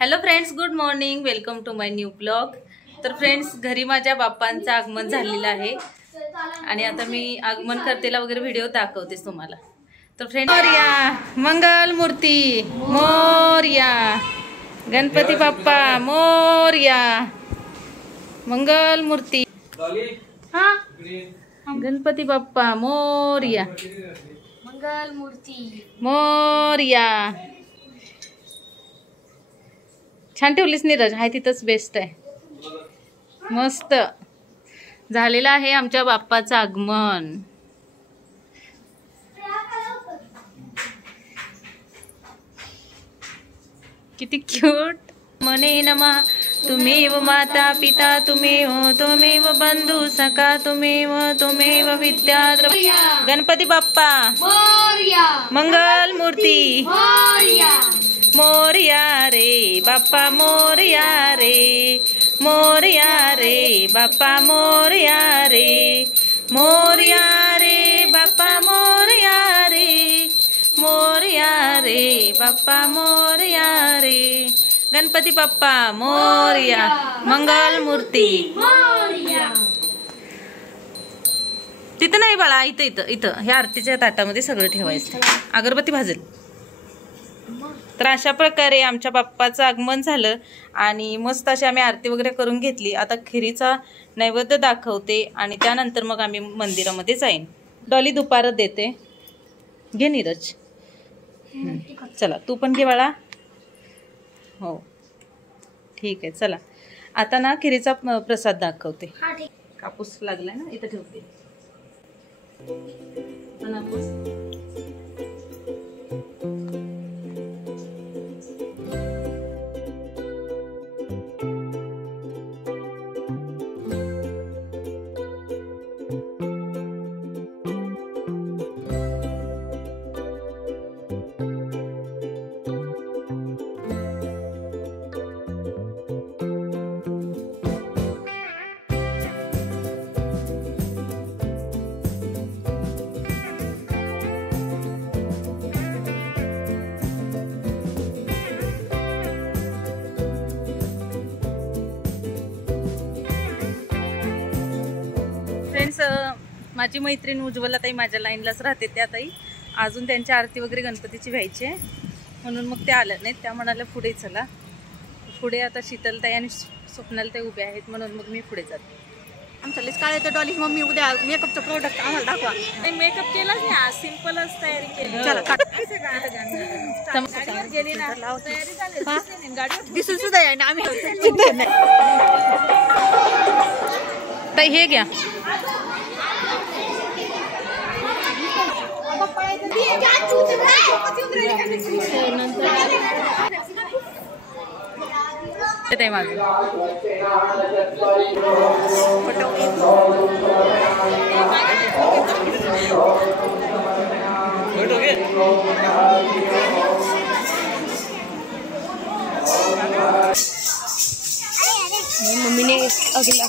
Hello friends, good morning. Welcome to my new blog. तर friends, घरी माझ्या बाप्पांचं आगमन झालेलं आहे आणि आता मी आगमन करतेला वगैरे व्हिडिओ दाखवतेस तुम्हाला. तर फ्रेंड्स, मोरया मंगल मूर्ती, मोरया गणपती बाप्पा, मोरया मंगल मूर्ती, गणपती बाप्पा मोरया मंगल मूर्ती, मोरया. छान ठेवलीस नीरज, हाय तिथंच बेस्ट आहे. मस्त झालेलं आहे आमच्या बाप्पाचं आगमन. किती क्यूट. मने नमा तुमेव माता पिता, तुमेव बंधू सखा, तुमेव विद्या. गणपती बाप्पा मोरया, मंगल मूर्ती, मोरया, मोरया रे बाप्पा, मोरया रे, मोरया रे बाप्पा, मोरया रे, मोरया रे बाप्पा, मोरया रे, मोरया रे बाप्पा, मोरया रे. गणपती बाप्पा मोरया, मंगल मूर्ती. मोरया. तिथं नाही बाळा, इथं इथं इथं ह्या आरतीच्या ताटामध्ये सगळं ठेवायचं. अगरबत्ती भाजेल. तर अशा प्रकारे आमच्या बाप्पाचं आगमन झालं आणि मस्त अशी आम्ही आरती वगैरे करून घेतली. आता खिरीचा नैवेद्य दाखवते आणि त्यानंतर मग आम्ही मंदिरामध्ये जाईन. डॉली दुपारच देते. घे नीरज. चला तू पण घे बाळा. हो ठीक आहे. चला आता ना खिरीचा प्रसाद दाखवते. कापूस लागलाय ना, इथं ठेवते. फ्रेंड्स, माझी मैत्रीण उज्ज्वला ताई माझ्या लाईनलाच राहते. त्या ताई अजून त्यांची आरती वगैरे गणपतीची व्हायची आहे म्हणून मग त्या आल्या नाहीत. त्या म्हणाल्या पुढे चला. पुढे आता शीतलताई आणि स्वप्नालताई उभे आहेत म्हणून मग मी पुढे जाते. आमचं लिस्ट काय येतं डॉली? मम्मी उद्या मेकअपचं प्रोडक्ट आम्हाला दाखवा. मेकअप केलाच नाही आज, सिंपलच तयारी केली. दिसून सुद्धा आहे ना आम्ही. ताई हे घ्या. ते माझं मम्मीने अगला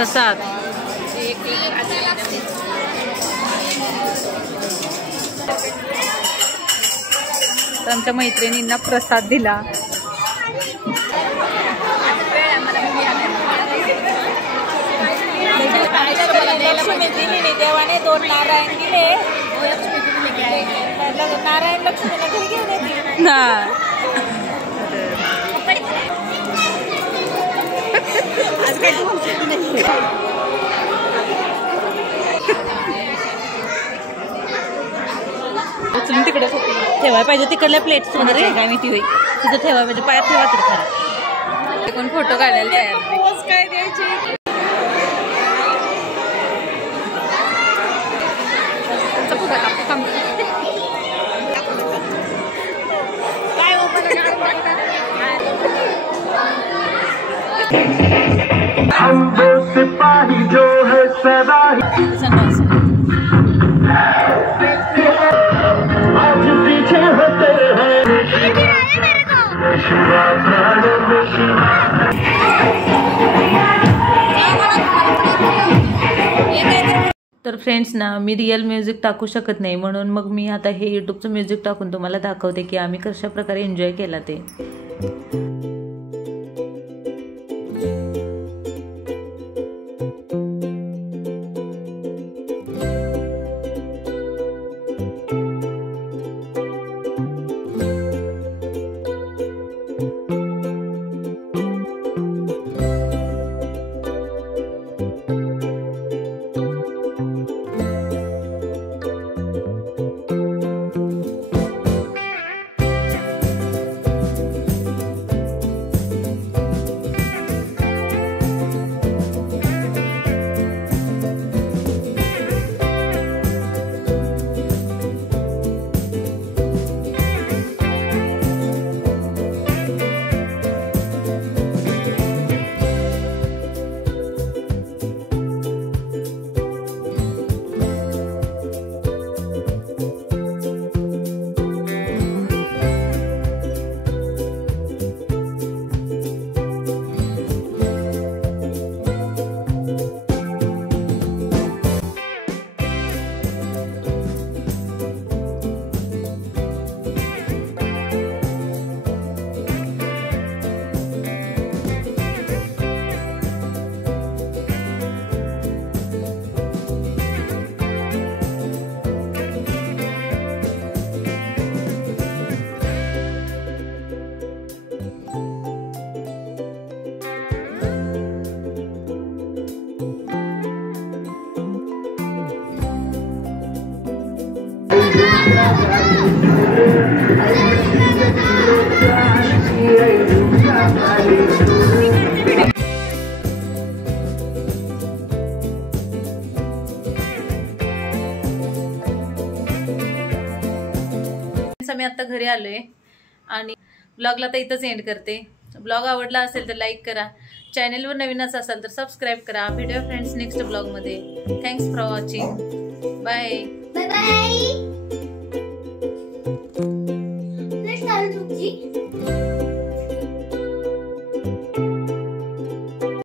प्रसाद तर आमच्या मैत्रिणींना प्रसाद दिला. देवाने 2 नारायण दिले. नारायण लक्ष्मीला घरी घेऊन येते ना. तिकडे ठेवायला पाहिजे तिकडल्या प्लेट्स वगैरे काय मी ती होई तिथं ठेवायला पाहिजे पायात ठेवा तरी खरं कोण फोटो काढायला तयार काय द्यायचे. सिपाही जो है सदा आज पीछे होते हैं. तर फ्रेंड्स ना मी रिअल म्युझिक टाकू शकत नाही म्हणून मग मी आता हे यूट्यूबचं म्युझिक टाकून तुम्हाला दाखवते की आम्ही कशा प्रकारे एन्जॉय केला ते. मी आता घरी आलोय आणि ब्लॉगला तर इथंच एंड करते. ब्लॉग आवडला असेल तर लाईक करा, चॅनलवर नवीनच असाल तर सबस्क्राईब करा. भेटूया फ्रेंड्स नेक्स्ट ब्लॉग मध्ये. Thanks for watching. बाय.